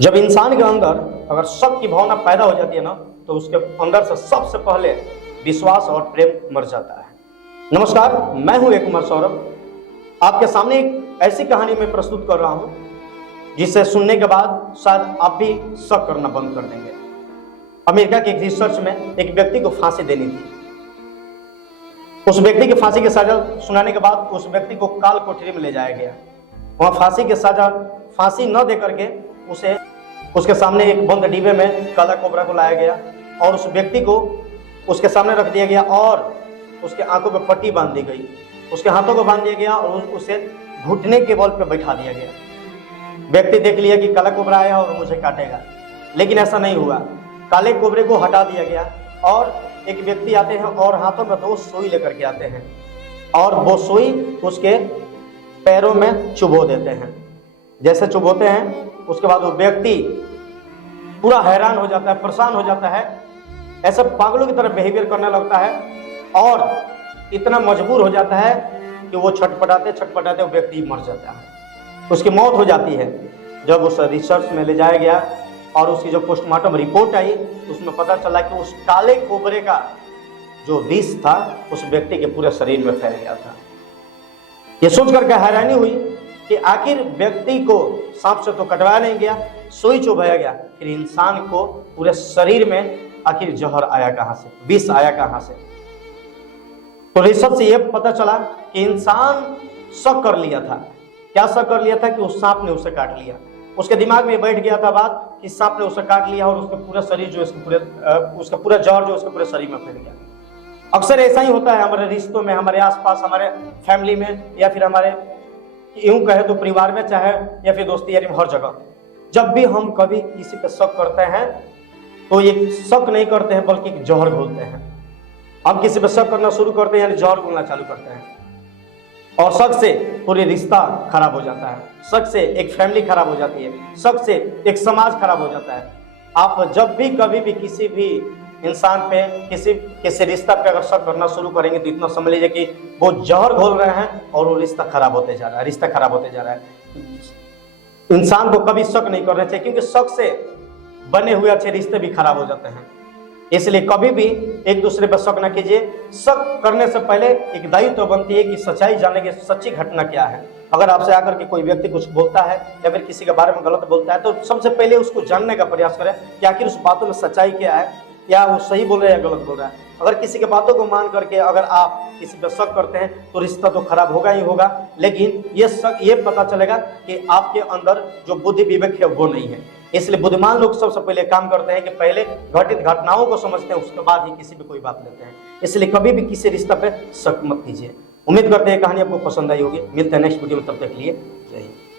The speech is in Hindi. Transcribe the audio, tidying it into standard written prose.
जब इंसान के अंदर अगर शक की भावना पैदा हो जाती है ना, तो उसके अंदर से सबसे पहले विश्वास और प्रेम मर जाता है। नमस्कार, मैं हूं एक कुमार सौरभ। आपके सामने एक ऐसी कहानी मैं प्रस्तुत कर रहा हूं जिसे सुनने के बाद शायद आप भी शक करना बंद कर देंगे। अमेरिका के एक रिसर्च में एक व्यक्ति को फांसी देनी थी। उस व्यक्ति की फांसी की सजा सुनाने के बाद उस व्यक्ति को काल कोठरी में ले जाया गया। वहां फांसी की सजा फांसी न दे करके उसे उसके सामने एक बंद डिब्बे में काला कोबरा को लाया गया और उस व्यक्ति को उसके सामने रख दिया गया और उसके आंखों पर पट्टी बांध दी गई, उसके हाथों को बांध दिया गया और उसे घुटने के बल पर बैठा दिया गया। व्यक्ति देख लिया कि काला कोबरा आया और मुझे काटेगा, लेकिन ऐसा नहीं हुआ। काले कोबरे को हटा दिया गया और एक व्यक्ति आते हैं और हाथों में 2 सुई लेकर के आते हैं और वो सुई उसके पैरों में चुभो देते हैं। जैसे चुभोते हैं उसके बाद वो व्यक्ति पूरा हैरान हो जाता है, परेशान हो जाता है, ऐसे पागलों की तरह बिहेवियर करने लगता है और इतना मजबूर हो जाता है कि वो छटपटाते छटपटाते वो व्यक्ति मर जाता है। उसकी मौत हो जाती है। जब उस रिसर्च में ले जाया गया और उसकी जो पोस्टमार्टम रिपोर्ट आई, उसमें पता चला कि उस काले कोबरे का जो विष था उस व्यक्ति के पूरे शरीर में फैल गया था। ये सोच करके हैरानी हुई कि आखिर व्यक्ति को सांप से तो कटवाया नहीं गया, सुई चुभाया गया, फिर इंसान को पूरे शरीर में आखिर जहर आया कहां से, विष आया कहां से। तो रिसर्च से यह पता चला कि इंसान शक कर लिया था। क्या शक कर लिया था? कि उस सांप ने उसे काट लिया। उसके दिमाग में बैठ गया था बात कि सांप ने उसे काट लिया और उसका पूरा शरीर जो उसका पूरा जहर जो उसके पूरे शरीर में फैल गया। अक्सर ऐसा ही होता है हमारे रिश्तों में, हमारे आसपास, हमारे फैमिली में, या फिर हमारे यूं कहे तो परिवार में, चाहे या फिर दोस्ती यारी में, हर जगह जब भी हम कभी किसी पे शक करते हैं तो ये शक नहीं करते हैं बल्कि जहर घोलते हैं। हम किसी पे शक करना शुरू करते हैं यानी जहर घोलना चालू करते हैं और शक से पूरे रिश्ता खराब हो जाता है, शक से एक फैमिली खराब हो जाती है, शक से एक समाज खराब हो जाता है। आप जब भी कभी भी किसी भी इंसान पे किसी रिश्ता पे अगर शक करना शुरू करेंगे तो इतना समझ लीजिए कि वो जहर घोल रहे हैं और वो रिश्ता खराब होते जा रहा है, रिश्ता खराब होते जा रहा है। इंसान को कभी शक नहीं करना चाहिए क्योंकि शक से बने हुए अच्छे रिश्ते भी खराब हो जाते हैं। इसलिए कभी भी एक दूसरे पर शक न कीजिए। शक करने से पहले एक दायित्व बनती है कि सच्चाई जानने की सच्ची घटना क्या है। अगर आपसे आकर के कोई व्यक्ति कुछ बोलता है या फिर किसी के बारे में गलत बोलता है तो सबसे पहले उसको जानने का प्रयास करें कि आखिर उस बातों में सच्चाई क्या है, या वो सही बोल रहा है या गलत बोल रहा है। अगर किसी के बातों को मान करके अगर आप किसी पर शक करते हैं तो रिश्ता तो खराब होगा ही होगा, लेकिन ये पता चलेगा कि आपके अंदर जो बुद्धि विवेक है वो नहीं है। इसलिए बुद्धिमान लोग सबसे पहले काम करते हैं कि पहले घटित घटनाओं को समझते हैं, उसके बाद ही किसी पे कोई बात लेते हैं। इसलिए कभी भी किसी रिश्ता पे शक मत कीजिए। उम्मीद करते हैं कहानी आपको पसंद आई होगी। मिलते हैं नेक्स्ट वीडियो में, तब तक के लिए जय हिंद।